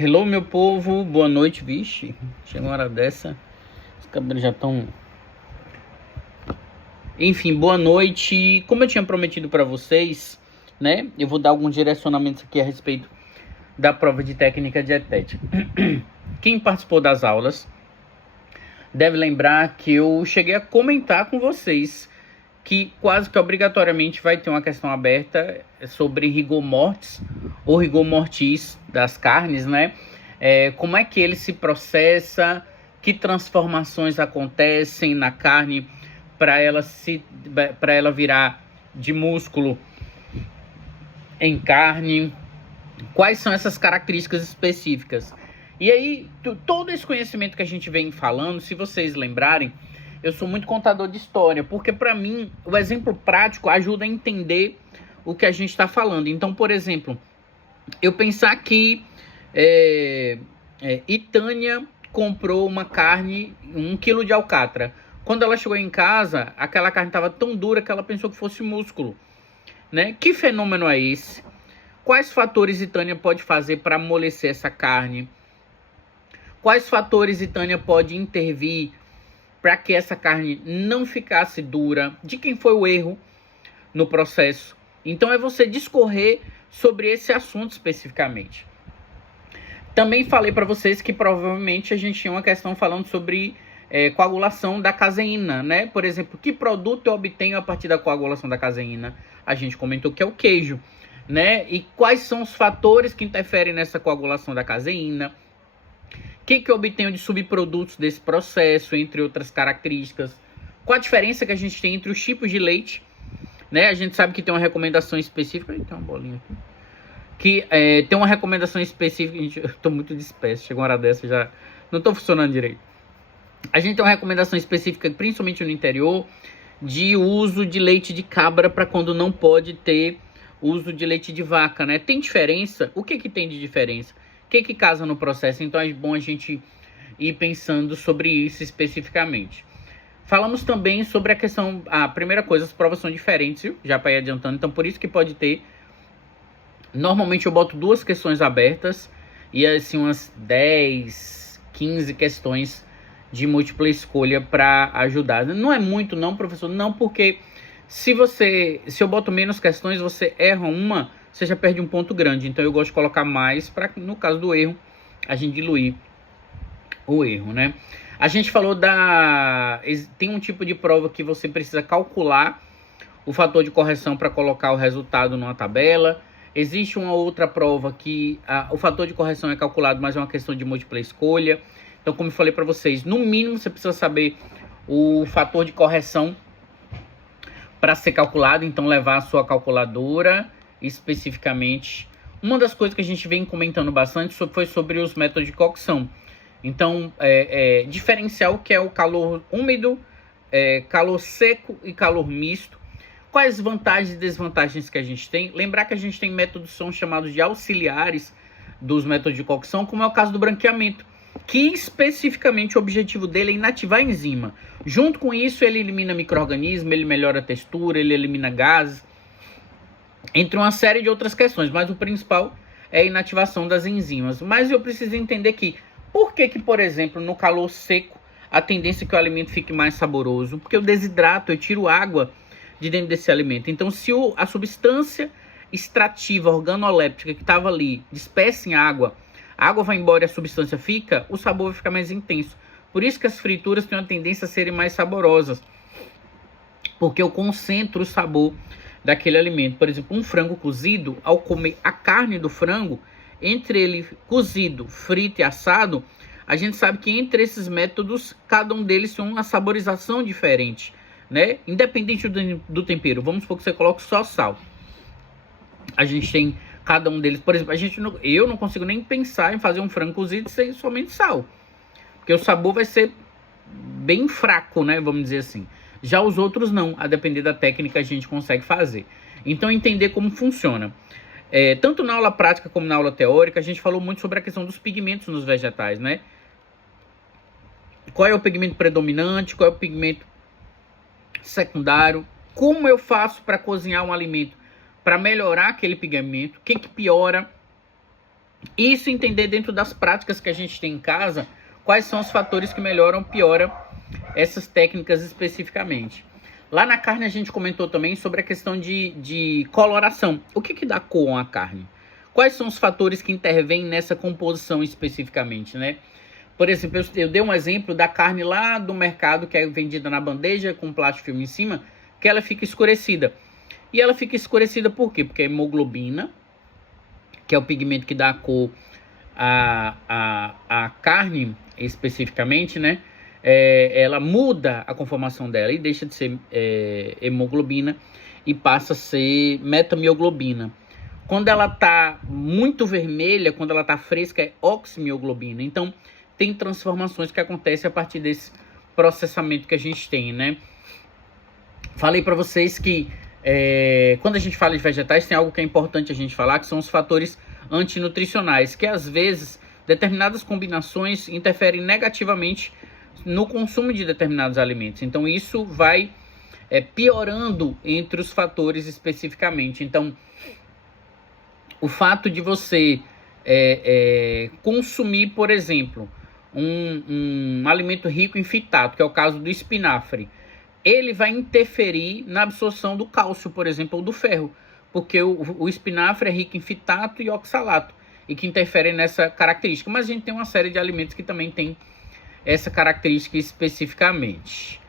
Hello, meu povo, boa noite, vixe. Chega uma hora dessa, os cabelos já estão. Enfim, boa noite. Como eu tinha prometido para vocês, né? Eu vou dar alguns direcionamentos aqui a respeito da prova de técnica dietética. Quem participou das aulas deve lembrar que eu cheguei a comentar com vocês que quase que obrigatoriamente vai ter uma questão aberta sobre rigor mortis ou rigor mortis das carnes, né? Como é que ele se processa, que transformações acontecem na carne para ela virar de músculo em carne, quais são essas características específicas. E aí, todo esse conhecimento que a gente vem falando, se vocês lembrarem, eu sou muito contador de história, porque para mim o exemplo prático ajuda a entender o que a gente está falando. Então, por exemplo, eu pensar que Itânia comprou uma carne, 1 quilo de alcatra. Quando ela chegou em casa, aquela carne estava tão dura que ela pensou que fosse músculo, né? Que fenômeno é esse? Quais fatores Itânia pode fazer para amolecer essa carne? Quais fatores Itânia pode intervir para que essa carne não ficasse dura? De quem foi o erro no processo? Então é você discorrer sobre esse assunto especificamente. Também falei para vocês que provavelmente a gente tinha uma questão falando sobre coagulação da caseína, né? Por exemplo, que produto eu obtenho a partir da coagulação da caseína? A gente comentou que é o queijo, né? E quais são os fatores que interferem nessa coagulação da caseína? O que eu obtenho de subprodutos desse processo, entre outras características? Qual a diferença que a gente tem entre os tipos de leite, né? A gente sabe que tem uma recomendação específica. Tem uma bolinha aqui. Que tem uma recomendação específica. Gente, eu tô muito disperso. Chegou uma hora dessa, já não tô funcionando direito. A gente tem uma recomendação específica, principalmente no interior, de uso de leite de cabra para quando não pode ter uso de leite de vaca, né? Tem diferença? O que tem de diferença? O que casa no processo? Então é bom a gente ir pensando sobre isso especificamente. Falamos também sobre a questão... A primeira coisa, as provas são diferentes, viu? Já para ir adiantando. Então por isso que pode ter... Normalmente eu boto 2 questões abertas e assim umas 10, 15 questões de múltipla escolha para ajudar. Não é muito não, professor, não, porque se eu boto menos questões, você erra uma, você já perde um ponto grande. Então eu gosto de colocar mais para, no caso do erro, a gente diluir o erro, né? A gente falou tem um tipo de prova que você precisa calcular o fator de correção para colocar o resultado numa tabela. Existe uma outra prova que o fator de correção é calculado, mas é uma questão de múltipla escolha. Então, como eu falei para vocês, no mínimo você precisa saber o fator de correção para ser calculado. Então, levar a sua calculadora especificamente. Uma das coisas que a gente vem comentando bastante foi sobre os métodos de cocção. Então, diferenciar o que é o calor úmido, calor seco e calor misto. Quais vantagens e desvantagens que a gente tem? Lembrar que a gente tem métodos que são chamados de auxiliares dos métodos de cocção, como é o caso do branqueamento, que especificamente o objetivo dele é inativar a enzima. Junto com isso, ele elimina micro-organismos, ele melhora a textura, ele elimina gases, entre uma série de outras questões, mas o principal é a inativação das enzimas. Mas eu preciso entender por que, por exemplo, no calor seco, a tendência é que o alimento fique mais saboroso? Porque eu desidrato, eu tiro água de dentro desse alimento. Então, se a substância extrativa organoléptica que estava ali dispersa em água, a água vai embora e a substância fica, o sabor vai ficar mais intenso. Por isso que as frituras têm uma tendência a serem mais saborosas, porque eu concentro o sabor daquele alimento. Por exemplo, um frango cozido, ao comer a carne do frango, entre ele cozido, frito e assado, a gente sabe que entre esses métodos, cada um deles tem uma saborização diferente, né? Independente do tempero. Vamos supor que você coloque só sal. A gente tem cada um deles. Por exemplo, eu não consigo nem pensar em fazer um frango cozido sem somente sal, porque o sabor vai ser bem fraco, né? Vamos dizer assim. Já os outros não. A depender da técnica a gente consegue fazer. Então entender como funciona. Tanto na aula prática como na aula teórica, a gente falou muito sobre a questão dos pigmentos nos vegetais, né? Qual é o pigmento predominante? Qual é o pigmento secundário? Como eu faço para cozinhar um alimento para melhorar aquele pigmento? O que piora? Isso entender dentro das práticas que a gente tem em casa, quais são os fatores que melhoram ou pioram essas técnicas especificamente. Lá na carne a gente comentou também sobre a questão de coloração. O que dá cor à carne? Quais são os fatores que intervêm nessa composição especificamente, né? Por exemplo, eu dei um exemplo da carne lá do mercado que é vendida na bandeja com plástico filme em cima, que ela fica escurecida. E ela fica escurecida por quê? Porque a hemoglobina, que é o pigmento que dá a cor à carne especificamente, né? Ela muda a conformação dela e deixa de ser hemoglobina e passa a ser metamioglobina. Quando ela tá muito vermelha, quando ela tá fresca, é oximioglobina. Então, tem transformações que acontecem a partir desse processamento que a gente tem, né? Falei para vocês que quando a gente fala de vegetais, tem algo que é importante a gente falar, que são os fatores antinutricionais, que às vezes determinadas combinações interferem negativamente no consumo de determinados alimentos. Então isso vai piorando entre os fatores especificamente. Então o fato de você consumir, por exemplo, um alimento rico em fitato, que é o caso do espinafre, ele vai interferir na absorção do cálcio, por exemplo, ou do ferro, porque o espinafre é rico em fitato e oxalato, e que interferem nessa característica. Mas a gente tem uma série de alimentos que também tem essa característica especificamente.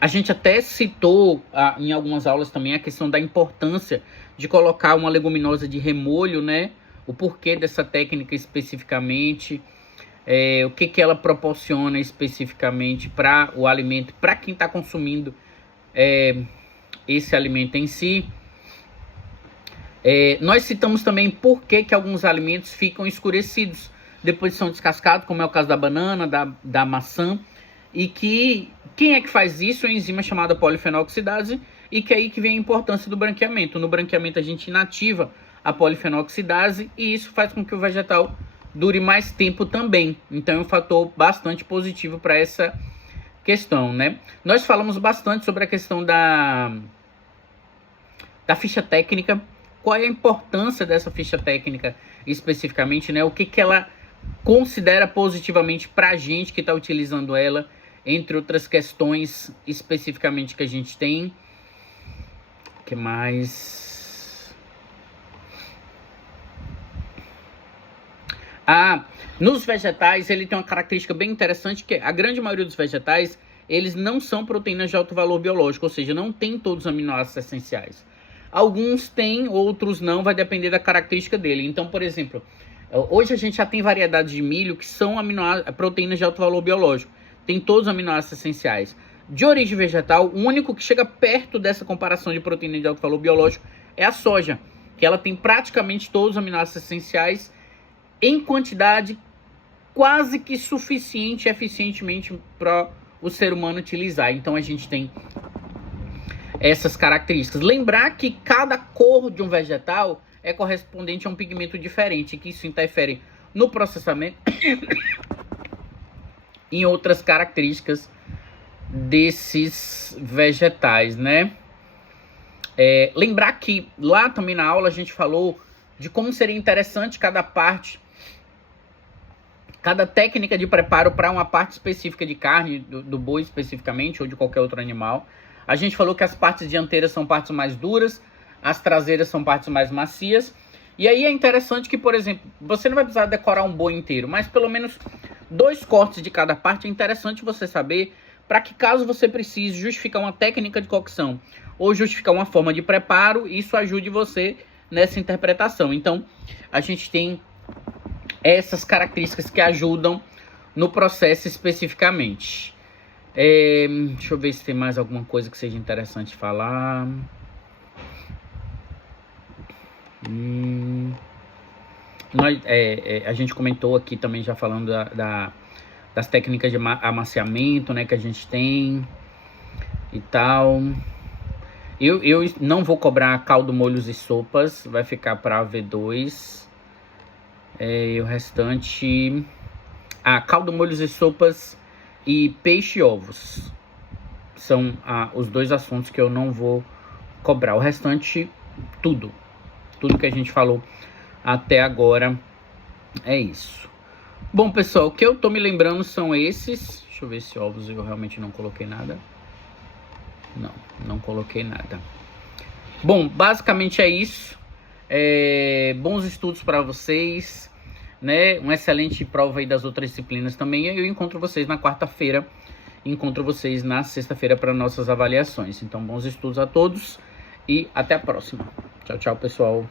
A gente até citou em algumas aulas também a questão da importância de colocar uma leguminosa de remolho, né? O porquê dessa técnica especificamente, o que ela proporciona especificamente para o alimento, para quem está consumindo esse alimento em si. Nós citamos também por que alguns alimentos ficam escurecidos depois de são descascados, como é o caso da banana, da maçã, e que quem é que faz isso? É a enzima chamada polifenol-oxidase, e que é aí que vem a importância do branqueamento. No branqueamento a gente inativa a polifenol-oxidase e isso faz com que o vegetal dure mais tempo também. Então é um fator bastante positivo para essa questão, né? Nós falamos bastante sobre a questão da ficha técnica. Qual é a importância dessa ficha técnica especificamente, né? O que ela considera positivamente para a gente que está utilizando ela, entre outras questões especificamente que a gente tem. O que mais? Nos vegetais ele tem uma característica bem interessante, que a grande maioria dos vegetais, eles não são proteínas de alto valor biológico, ou seja, não tem todos os aminoácidos essenciais. Alguns têm, outros não, vai depender da característica dele. Então, por exemplo, hoje a gente já tem variedades de milho que são proteínas de alto valor biológico. Tem todos os aminoácidos essenciais. De origem vegetal, o único que chega perto dessa comparação de proteína de alto valor biológico é a soja, que ela tem praticamente todos os aminoácidos essenciais em quantidade quase que suficiente eficientemente para o ser humano utilizar. Então a gente tem essas características. Lembrar que cada cor de um vegetal é correspondente a um pigmento diferente, que isso interfere no processamento em outras características desses vegetais, né? Lembrar que lá também na aula a gente falou de como seria interessante cada parte, cada técnica de preparo para uma parte específica de carne, do boi especificamente, ou de qualquer outro animal. A gente falou que as partes dianteiras são partes mais duras, as traseiras são partes mais macias. E aí é interessante que, por exemplo, você não vai precisar decorar um boi inteiro, mas pelo menos 2 cortes de cada parte é interessante você saber, para que caso você precise justificar uma técnica de cocção ou justificar uma forma de preparo, isso ajude você nessa interpretação. Então, a gente tem essas características que ajudam no processo especificamente. Deixa eu ver se tem mais alguma coisa que seja interessante falar. A gente comentou aqui também, já falando das técnicas de amaciamento, né, que a gente tem e tal. Eu não vou cobrar caldo, molhos e sopas, vai ficar para V2. E o restante... caldo, molhos e sopas e peixe e ovos são os 2 assuntos que eu não vou cobrar. O restante Tudo que a gente falou até agora é isso. Bom, pessoal, o que eu tô me lembrando são esses. Deixa eu ver se ovos eu realmente não coloquei nada. Não coloquei nada. Bom, basicamente é isso. Bons estudos para vocês, né? Uma excelente prova aí das outras disciplinas também. Eu encontro vocês na quarta-feira. Encontro vocês na sexta-feira para nossas avaliações. Então, bons estudos a todos e até a próxima. Tchau, tchau, pessoal.